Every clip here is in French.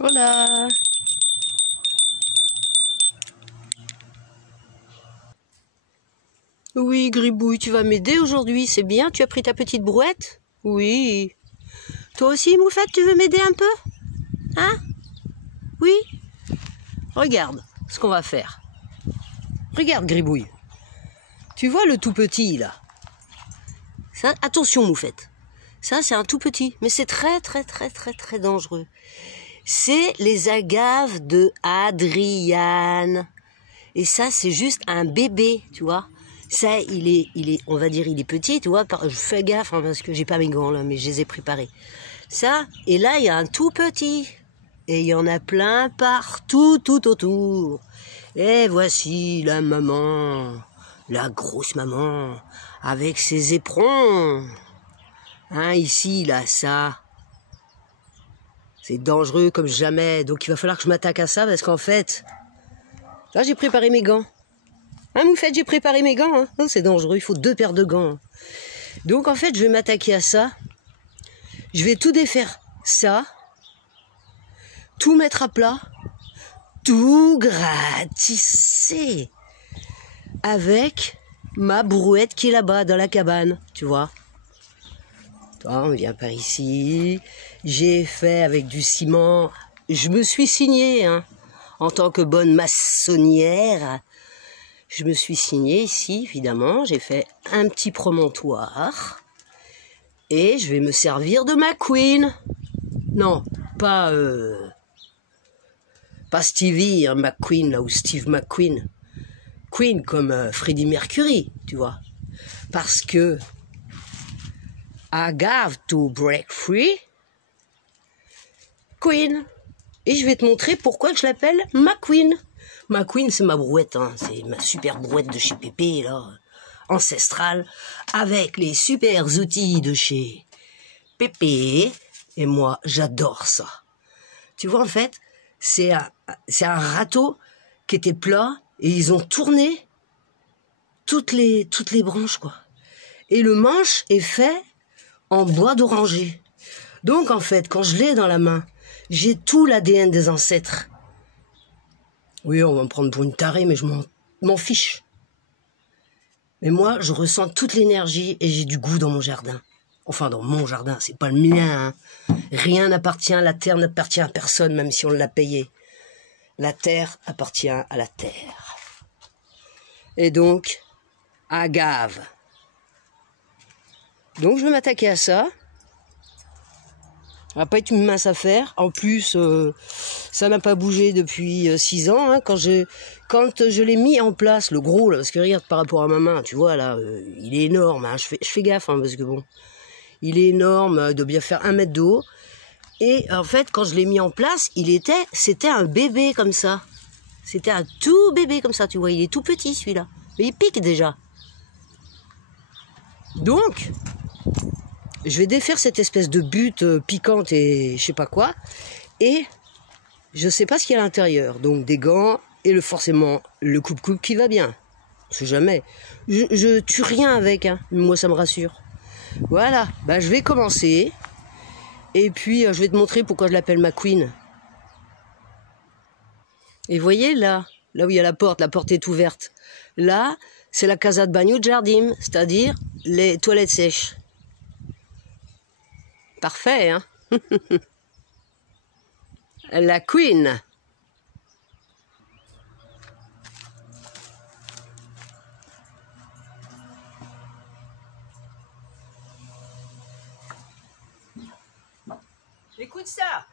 Voilà. Oui, Gribouille, tu vas m'aider aujourd'hui, c'est bien, tu as pris ta petite brouette? Oui. Toi aussi, Moufette, tu veux m'aider un peu? Hein? Oui? Regarde ce qu'on va faire. Regarde, Gribouille. Tu vois le tout petit, là? Ça, attention, Moufette. Ça, c'est un tout petit, mais c'est très, très, très, très, très dangereux. C'est les agaves de Adriane. Et ça, c'est juste un bébé, tu vois. Ça, il est, on va dire, il est petit, tu vois. Je fais gaffe, hein, parce que j'ai pas mes gants, là, mais je les ai préparés. Ça, et là, il y a un tout petit. Et il y en a plein partout, tout autour. Et voici la maman, la grosse maman, avec ses éperons. Hein, ici, là, ça. C'est dangereux comme jamais. Donc, il va falloir que je m'attaque à ça, parce qu'en fait, là, j'ai préparé mes gants. Hein, Moufette, j'ai préparé mes gants. Hein. Oh, c'est dangereux, il faut 2 paires de gants. Donc, en fait, je vais m'attaquer à ça. Je vais tout défaire. Ça. Tout mettre à plat. Tout gratisser. Avec ma brouette qui est là-bas, dans la cabane. Tu vois. Toi, on vient par ici. J'ai fait avec du ciment. Je me suis signée, hein, en tant que bonne maçonnière. Je me suis signée ici, évidemment. J'ai fait un petit promontoire. Et je vais me servir de McQueen. Non, pas Stevie, hein, McQueen, là, ou Steve McQueen. Queen comme Freddie Mercury, tu vois. Parce que I got to break free. Queen. Et je vais te montrer pourquoi je l'appelle McQueen. McQueen, c'est ma brouette, hein. C'est ma super brouette de chez Pépé, là, ancestrale, avec les super outils de chez Pépé. Et moi, j'adore ça. Tu vois, en fait, c'est un râteau qui était plat et ils ont tourné toutes les branches, quoi. Et le manche est fait en bois d'oranger. Donc, en fait, quand je l'ai dans la main, j'ai tout l'ADN des ancêtres. Oui, on va me prendre pour une tarée, mais je m'en fiche. Mais moi, je ressens toute l'énergie et j'ai du goût dans mon jardin. Enfin, dans mon jardin, c'est pas le mien. Hein. Rien n'appartient, la terre n'appartient à personne, même si on l'a payé. La terre appartient à la terre. Et donc, agave. Donc, je vais m'attaquer à ça. Ça va pas être une mince affaire. En plus, ça n'a pas bougé depuis 6 ans. Hein, quand je l'ai mis en place, le gros, là, parce que regarde par rapport à ma main, tu vois, là, il est énorme. Hein, je fais gaffe, hein, parce que bon, il est énorme, il doit bien faire 1 mètre de haut. Et en fait, quand je l'ai mis en place, c'était un bébé comme ça. C'était un tout bébé comme ça, tu vois. Il est tout petit, celui-là. Mais il pique déjà. Donc, je vais défaire cette espèce de butte piquante et je sais pas quoi. Et je sais pas ce qu'il y a à l'intérieur. Donc des gants et forcément le coupe-coupe qui va bien. On sait jamais. Je tue rien avec, hein. Moi ça me rassure. Voilà, bah, je vais commencer. Et puis je vais te montrer pourquoi je l'appelle McQueen. Et vous voyez là où il y a la porte est ouverte. Là, c'est la casa de bagno de Jardim, c'est-à-dire les toilettes sèches. Parfait, hein. La Queen. Écoute ça.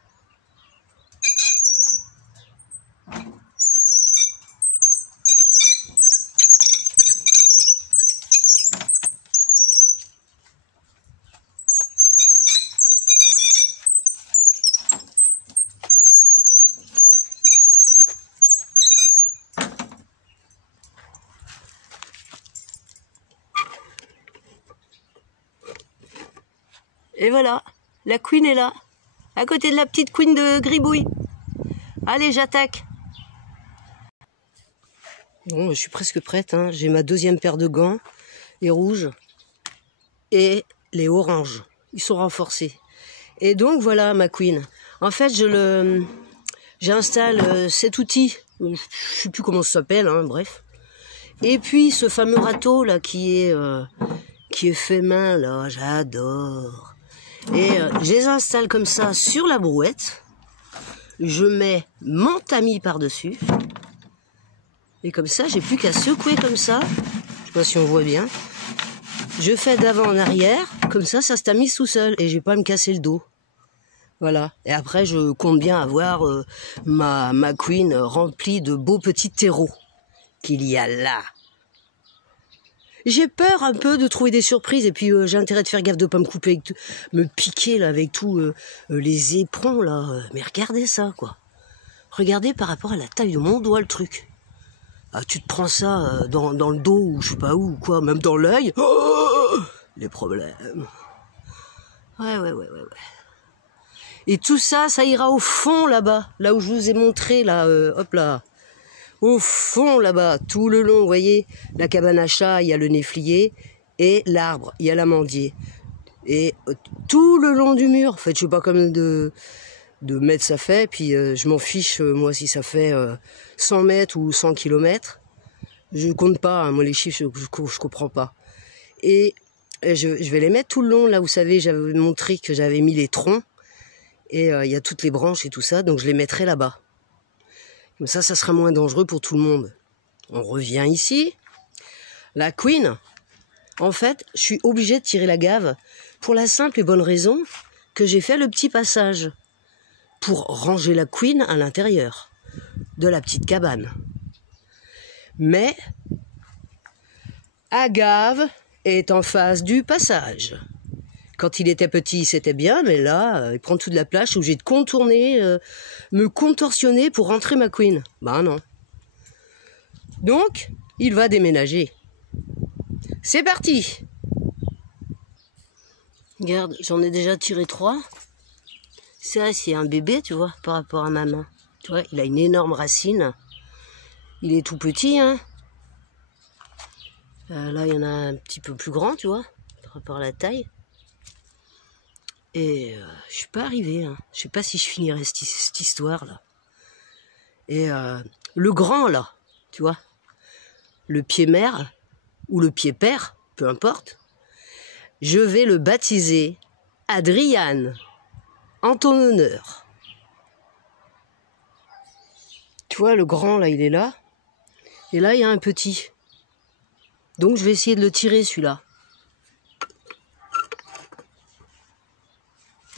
Et voilà, la Queen est là, à côté de la petite Queen de Gribouille. Allez, j'attaque. Bon, je suis presque prête, hein. J'ai ma 2e paire de gants, les rouges et les oranges. Ils sont renforcés. Et donc voilà ma Queen. En fait, je J'installe cet outil, je sais plus comment ça s'appelle, hein, bref. Et puis ce fameux râteau là qui est fait main là, j'adore. Et je les installe comme ça sur la brouette. Je mets mon tamis par-dessus. Et comme ça, j'ai plus qu'à secouer comme ça. Je sais pas si on voit bien. Je fais d'avant en arrière, comme ça se tamise tout seul et j'ai pas à me casser le dos. Voilà. Et après, je compte bien avoir ma queen remplie de beaux petits terreaux qu'il y a là. J'ai peur un peu de trouver des surprises et puis j'ai intérêt de faire gaffe de pas me couper, me piquer là avec tous les éperons là. Mais regardez ça quoi. Regardez par rapport à la taille de mon doigt le truc. Ah, tu te prends ça dans le dos ou je sais pas où quoi, même dans l'œil. Oh, les problèmes. Ouais. Et tout ça, ça ira au fond là-bas, là où je vous ai montré là, hop là. Au fond là-bas, tout le long, vous voyez, la cabane à chat, il y a le néflier, et l'arbre, il y a l'amandier. Et tout le long du mur, en fait, je sais pas combien de mètres ça fait, puis je m'en fiche, moi, si ça fait 100 mètres ou 100 kilomètres. Je compte pas, hein, moi, les chiffres, je comprends pas. Et je vais les mettre tout le long, là, vous savez, j'avais montré que j'avais mis les troncs, et il y a toutes les branches et tout ça, donc je les mettrai là-bas. Comme ça sera moins dangereux pour tout le monde. On revient ici. La queen, en fait, je suis obligée de tirer la gave pour la simple et bonne raison que j'ai fait le petit passage pour ranger la queen à l'intérieur de la petite cabane. Mais Agave est en face du passage. Quand il était petit, c'était bien, mais là, il prend toute la place, je suis obligée de contourner, me contorsionner pour rentrer ma queen. Ben non. Donc, il va déménager. C'est parti! Regarde, j'en ai déjà tiré 3. Ça, c'est un bébé, tu vois, par rapport à ma main. Tu vois, il a une énorme racine. Il est tout petit, hein. Là, il y en a un petit peu plus grand, tu vois, par rapport à la taille. Et je suis pas arrivée, hein. Je sais pas si je finirai cette histoire là. Et le grand là, tu vois, le pied mère ou le pied père, peu importe, je vais le baptiser Adrian, en ton honneur. Tu vois, le grand là, il est là. Et là, il y a un petit. Donc je vais essayer de le tirer celui-là.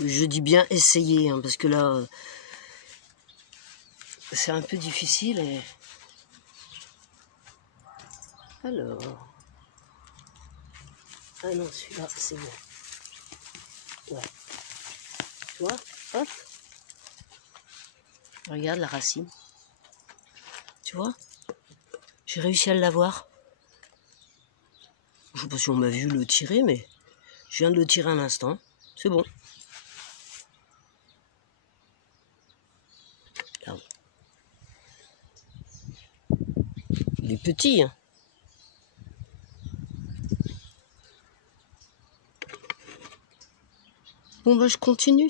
Je dis bien essayer, hein, parce que là, c'est un peu difficile. Et... Alors... Ah non, celui-là, c'est bon. Ouais. Tu vois? Hop. Regarde la racine. Tu vois? J'ai réussi à l'avoir. Je sais pas si on m'a vu le tirer, mais je viens de le tirer un instant. C'est bon. Il est petit, hein. Bon, bah, je continue.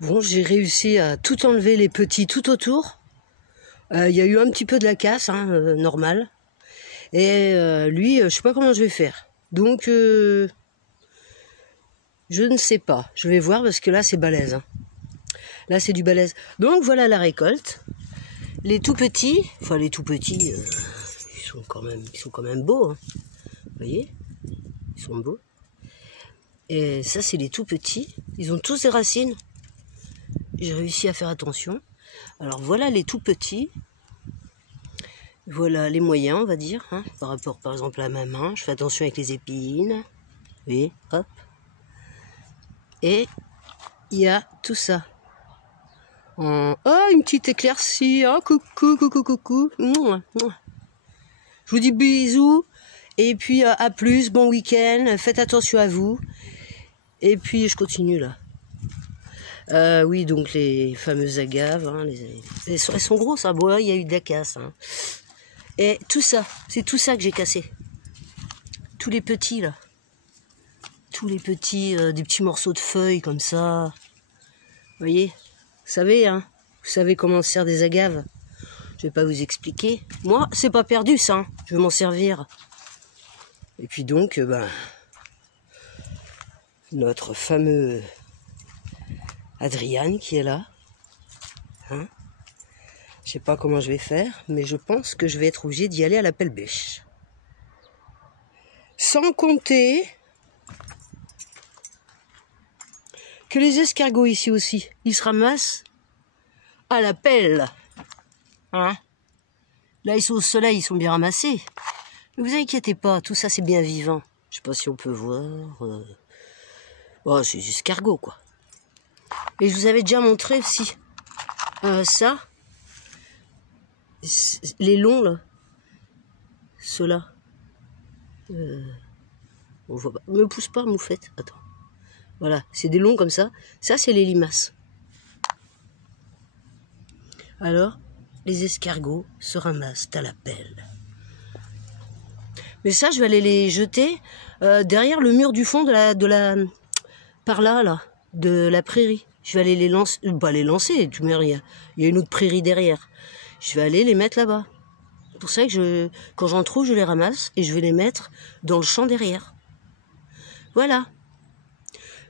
Bon, j'ai réussi à tout enlever les petits tout autour. Il y a eu un petit peu de la casse, hein, normal. Et lui, je sais pas comment je vais faire. Donc, je ne sais pas. Je vais voir parce que là, c'est balèze. Hein. Là, c'est du balèze. Donc, voilà la récolte. Les tout petits, enfin les tout petits, ils sont quand même beaux. Hein. Vous voyez? Ils sont beaux. Et ça, c'est les tout petits. Ils ont tous des racines. J'ai réussi à faire attention. Alors, voilà les tout petits. Voilà les moyens, on va dire, hein, par rapport, par exemple, à ma main. Je fais attention avec les épines. Oui, hop. Et il y a tout ça. Oh, une petite éclaircie. Oh, coucou. Je vous dis bisous. Et puis, à plus. Bon week-end. Faites attention à vous. Et puis, je continue là. Oui, donc les fameuses agaves. Hein, elles sont grosses. Hein. Bon, il y a eu de la casse. Hein. Et tout ça, c'est tout ça que j'ai cassé. Tous les petits là. Tous les petits, des petits morceaux de feuilles comme ça. Vous voyez? savez, hein, vous savez comment on se sert des agaves. Je vais pas vous expliquer. Moi, c'est pas perdu ça, hein. Je vais m'en servir. Et puis donc, notre fameux Adrian qui est là. Hein, je sais pas comment je vais faire, mais je pense que je vais être obligé d'y aller à la pelle-bêche. Sans compter que les escargots ici aussi, ils se ramassent à la pelle. Hein, là, ils sont au soleil, ils sont bien ramassés. Ne vous inquiétez pas, tout ça, c'est bien vivant. Je sais pas si on peut voir. Oh, c'est des escargots, quoi. Et je vous avais déjà montré aussi ça. Les longs, là. Ceux-là. On voit pas. Me pousse pas, moufette. Attends. Voilà, c'est des longs comme ça. Ça, c'est les limaces. Alors, les escargots se ramassent à la pelle. Mais ça, je vais aller les jeter derrière le mur du fond par là, de la prairie. Je vais aller les lancer, pas les lancer, il y a une autre prairie derrière. Je vais aller les mettre là-bas. C'est pour ça que quand j'en trouve, je les ramasse et je vais les mettre dans le champ derrière. Voilà.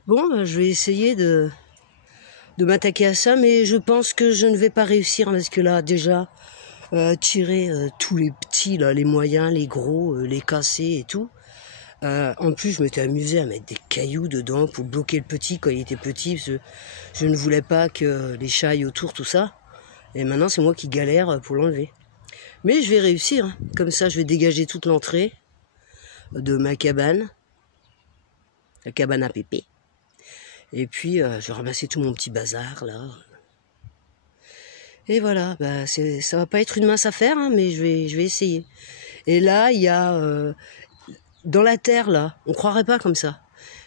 Bon, je vais essayer de m'attaquer à ça, mais je pense que je ne vais pas réussir parce que là, déjà, tirer tous les petits, là, les moyens, les gros, les cassés et tout. En plus, je m'étais amusé à mettre des cailloux dedans pour bloquer le petit quand il était petit, parce que je ne voulais pas que les chats aillent autour, tout ça. Et maintenant, c'est moi qui galère pour l'enlever. Mais je vais réussir. Hein. Comme ça, je vais dégager toute l'entrée de ma cabane. La cabane à pépé. Et puis, je vais ramasser tout mon petit bazar, là. Et voilà, bah, ça va pas être une mince affaire, hein, mais je vais essayer. Et là, il y a... dans la terre, là, on croirait pas comme ça,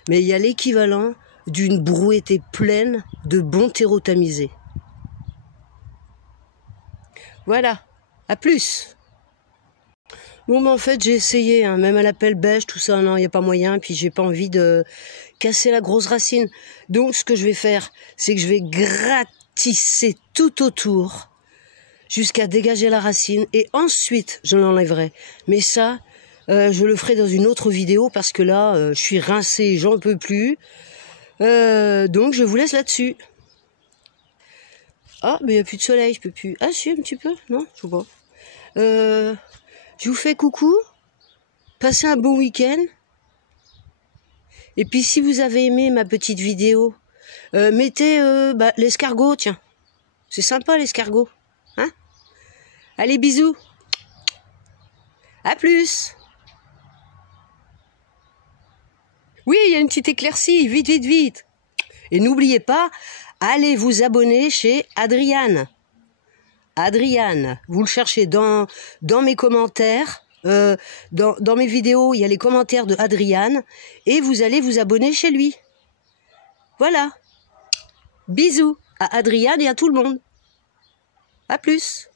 mais il y a l'équivalent d'une brouette pleine de bons terreaux tamisés. Voilà, à plus. Bon, ben en fait, j'ai essayé, hein, même à la pelle-bêche, tout ça, non, il n'y a pas moyen, puis j'ai pas envie de casser la grosse racine. Donc, ce que je vais faire, c'est que je vais gratisser tout autour, jusqu'à dégager la racine, et ensuite, je l'enlèverai. Mais ça... je le ferai dans une autre vidéo parce que là, je suis rincé, j'en peux plus. Donc, je vous laisse là-dessus. Ah, mais il n'y a plus de soleil, je peux plus. Ah, si, un petit peu, non, je sais pas. Je vous fais coucou. Passez un bon week-end. Et puis, si vous avez aimé ma petite vidéo, mettez l'escargot, tiens. C'est sympa, l'escargot. Hein? Allez, bisous. À plus. Oui, il y a une petite éclaircie, vite, vite, vite. Et n'oubliez pas, allez vous abonner chez Adrian. Adrian, vous le cherchez dans mes commentaires, dans mes vidéos, il y a les commentaires de Adrian, et vous allez vous abonner chez lui. Voilà. Bisous à Adrian et à tout le monde. À plus.